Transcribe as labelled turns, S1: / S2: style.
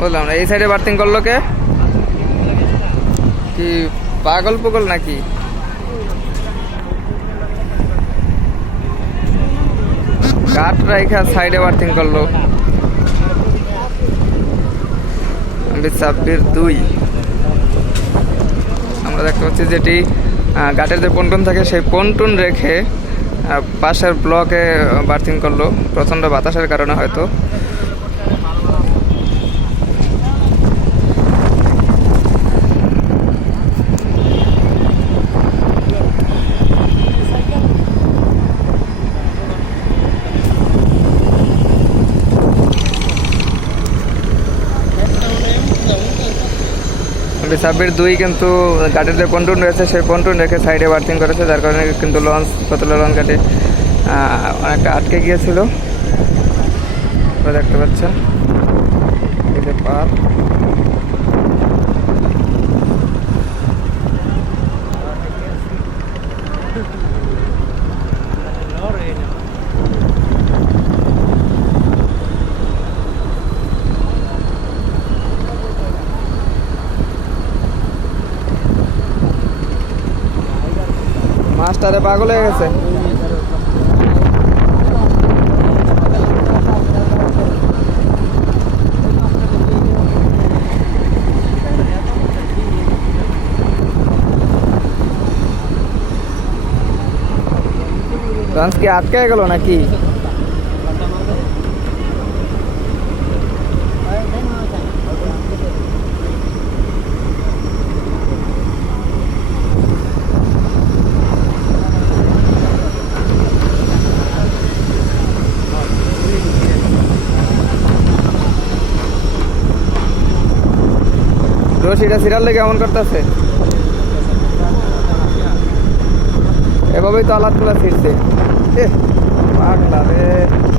S1: বুঝলাম এই সাইডে বার্থিং করল কে? কি পাগল পুগল নাকি? কাঠ রাইখা সাইডে বার্থিং করল। ছাব্বিশ দুই। আমরা দেখতে পাচ্ছি যেটি গাটের যে পন্টন থাকে, সেই পন্টন রেখে পাশের ব্লকে বার্থিং করল। প্রচণ্ড বাতাসের কারণে হয়তো। সাব্বির দুই কিন্তু গাড়ির যে পন্টুন রয়েছে, সেই পন্টুন রেখে সাইডে বার্থিং করেছে, যার কারণে কিন্তু লঞ্চ কতলা লঞ্চ ঘাটে অনেকটা আটকে গিয়েছিল। দেখতে পাচ্ছেন। এই যে পার। মাস্টারে পাগল হয়ে গেছে। কি আটকে গেল নাকি? রশিটা সিরাল লেগে এমন করতেছে। এভাবেই তো আলাদা ফিরছে। পাগলা রে।